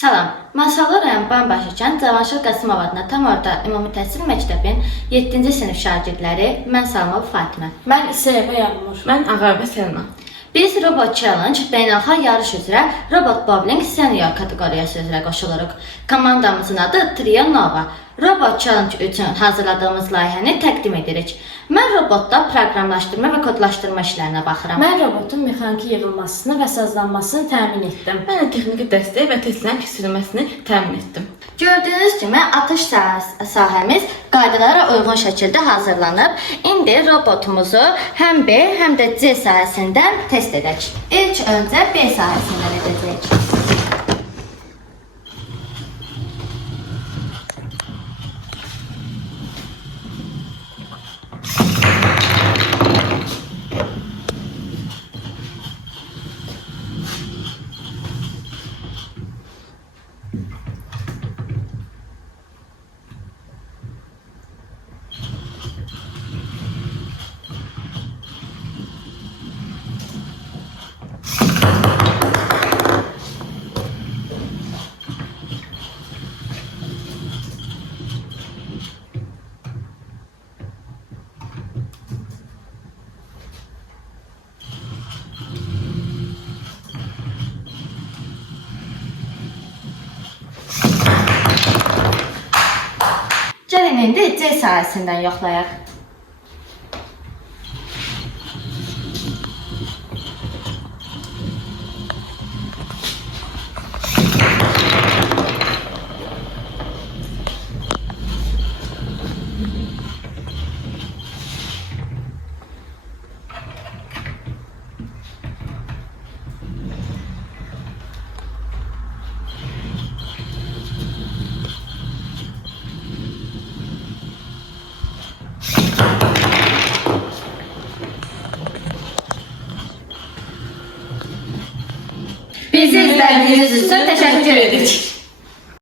Salam, Masallı rayon Banbaşı kənd Cavanşir Qasımov adına tam orta ümumi təhsil məktəbin 7-ci sinif şagirdləri, mən Salmov Fatimə. Mən İsrəbə Yağmur. Mən Ağabə Selma. Biz Robot Challenge beynəlxalq yarış üzrə Robot Bowling senior kateqoriyası üzrə qoşuluruq. Komandamızın adı Trio Nova. Robot Challenge üçün hazırladığımız layihəni təqdim edirik. Mən robotda proqramlaşdırma və kodlaşdırma işlərinə baxıram. Mən robotun mexaniki yığılmasını və sazlanmasını təmin etdim. Mən də texniki dəstək və testlərin keçirilməsini təmin etdim. Gördüyünüz kimi atış sahəmiz qaydalara uyğun şəkildə hazırlanıb. İndi robotumuzu həm B, həm də C sahəsindən test edək. İlk öncə B sahəsindən edəcəyik. Gəlin indi C sahəsindən yoxlayaq. Bizi izlədiyiniz üçün təşəkkür edirik.